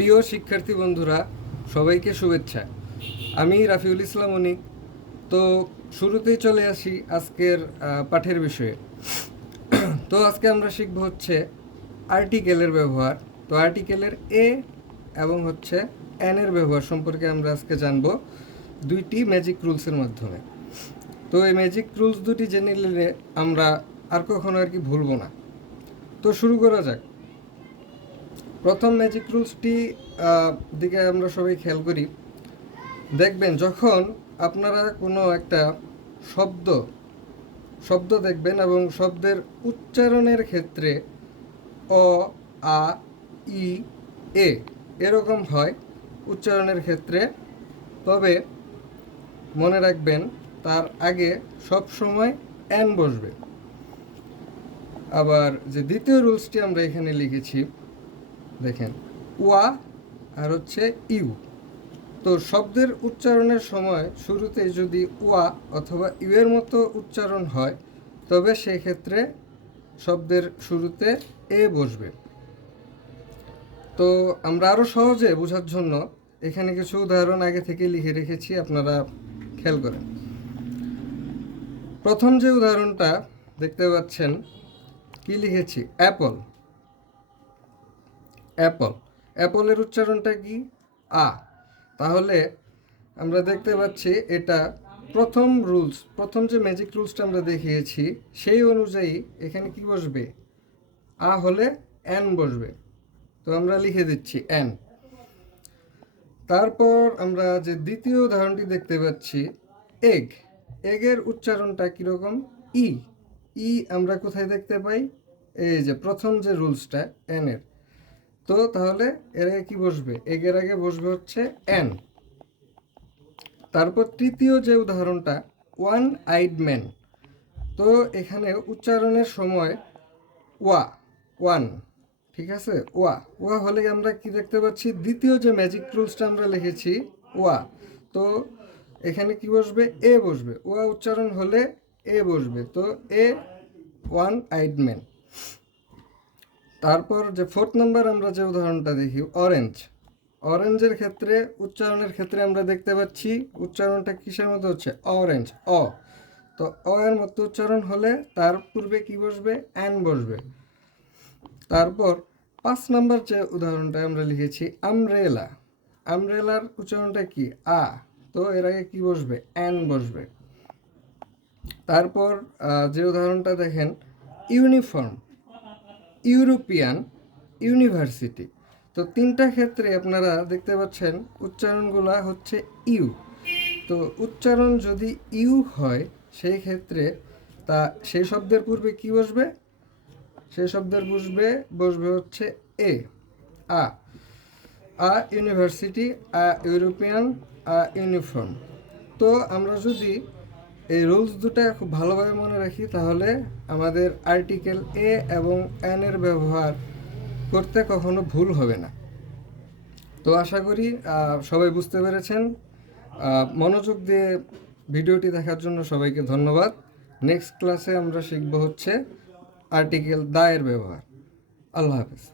প্রিয় শিক্ষার্থী বন্ধুরা, সবাইকে শুভেচ্ছা। আমি রাফিউল ইসলাম অনিক। তো শুরুতেই চলে আসি আজকের পাঠের বিষয়ে। তো আজকে আমরা শিখব হচ্ছে আর্টিকেলের ব্যবহার। তো আর্টিকেলের এ এবং হচ্ছে এন এর ব্যবহার সম্পর্কে আমরা আজকে জানব দুইটি ম্যাজিক রুলসের মাধ্যমে। তো এই ম্যাজিক রুলস দুটি জেনে নিলে আমরা আর কখনো আর কি ভুলবো না। তো শুরু করা যাক। প্রথম ম্যাজিক রুলসটি দিকে আমরা সবাই খেয়াল করি। দেখবেন যখন আপনারা কোনো একটা শব্দ শব্দ দেখবেন এবং শব্দের উচ্চারণের ক্ষেত্রে অ, আ, ই, এ এরকম হয় উচ্চারণের ক্ষেত্রে, তবে মনে রাখবেন তার আগে সব সময় এন বসবে। আবার যে দ্বিতীয় রুলসটি আমরা এখানে লিখেছি, দেখেন ওয়া আর হচ্ছে ইউ। তো শব্দের উচ্চারণের সময় শুরুতে যদি ওয়া অথবা ইউ এর মতো উচ্চারণ হয়, তবে সেই ক্ষেত্রে শব্দের শুরুতে এ বসবে। তো আমরা আরও সহজে বোঝার জন্য এখানে কিছু উদাহরণ আগে থেকে লিখে রেখেছি, আপনারা খেয়াল করেন। প্রথম যে উদাহরণটা দেখতে পাচ্ছেন, কি লিখেছি? অ্যাপল। অ্যাপল অ্যাপলের উচ্চারণটা কি? আ। তাহলে আমরা দেখতে পাচ্ছি এটা প্রথম যে ম্যাজিক রুলসটা আমরা দেখিয়েছি সেই অনুযায়ী এখানে কি বসবে? আ হলে এন বসবে। তো আমরা লিখে দিচ্ছি এন। তারপর আমরা যে দ্বিতীয় উদাহরণটি দেখতে পাচ্ছি, এগ। এগের উচ্চারণটা কীরকম? ই। ই আমরা কোথায় দেখতে পাই? এই যে প্রথম যে রুলসটা এনের। তো তাহলে এর আগে কি বসবে? এগের আগে বসবে হচ্ছে এন। তারপর তৃতীয় যে উদাহরণটা, ওয়ান আইড ম্যান। তো এখানে উচ্চারণের সময় ওয়া, ওয়ান, ঠিক আছে? ওয়া ওয়া হলে আমরা কি দেখতে পাচ্ছি? দ্বিতীয় যে ম্যাজিক রুলসটা আমরা লিখেছি ওয়া। তো এখানে কি বসবে? এ বসবে। ওয়া উচ্চারণ হলে এ বসবে। তো এ, ওয়ান আইড ম্যান। তারপর যে ফোর্থ নাম্বার আমরা যে উদাহরণটা দেখি, অরেঞ্জ। অরেঞ্জের ক্ষেত্রে উচ্চারণের ক্ষেত্রে আমরা দেখতে পাচ্ছি উচ্চারণটা কিসের মতো হচ্ছে? অরেঞ্জ, অ। তো অ এর মতো উচ্চারণ হলে তার পূর্বে কি বসবে? অ্যান বসবে। তারপর 5 নাম্বার যে উদাহরণটা আমরা লিখেছি, আমব্রেলা। আমব্রেলার উচ্চারণটা কি? আ। তো এর আগে কি বসবে? অ্যান বসবে। তারপর যে উদাহরণটা দেখেন, ইউনিফর্ম, ইউরোপিয়ান, ইউনিভার্সিটি। তো তিনটা ক্ষেত্রে আপনারা দেখতে পাচ্ছেন উচ্চারণগুলো হচ্ছে ইউ। তো উচ্চারণ যদি ইউ হয় সেই ক্ষেত্রে সেই শব্দের পূর্বে কি বসবে? সেই শব্দের বসবে হচ্ছে এ, আ। A university, a European, a uniform. তো আমরা যদি এই রুলস দুটা খুব ভালোভাবে মনে রাখি, তাহলে আমাদের আর্টিকেল এ এবং এন এর ব্যবহার করতে কখনো ভুল হবে না। তো আশা করি সবাই বুঝতে পেরেছেন। মনোযোগ দিয়ে ভিডিওটি দেখার জন্য সবাইকে ধন্যবাদ। নেক্সট ক্লাসে আমরা শিখব হচ্ছে আর্টিকেল দা এর ব্যবহার। আল্লাহ হাফেজ।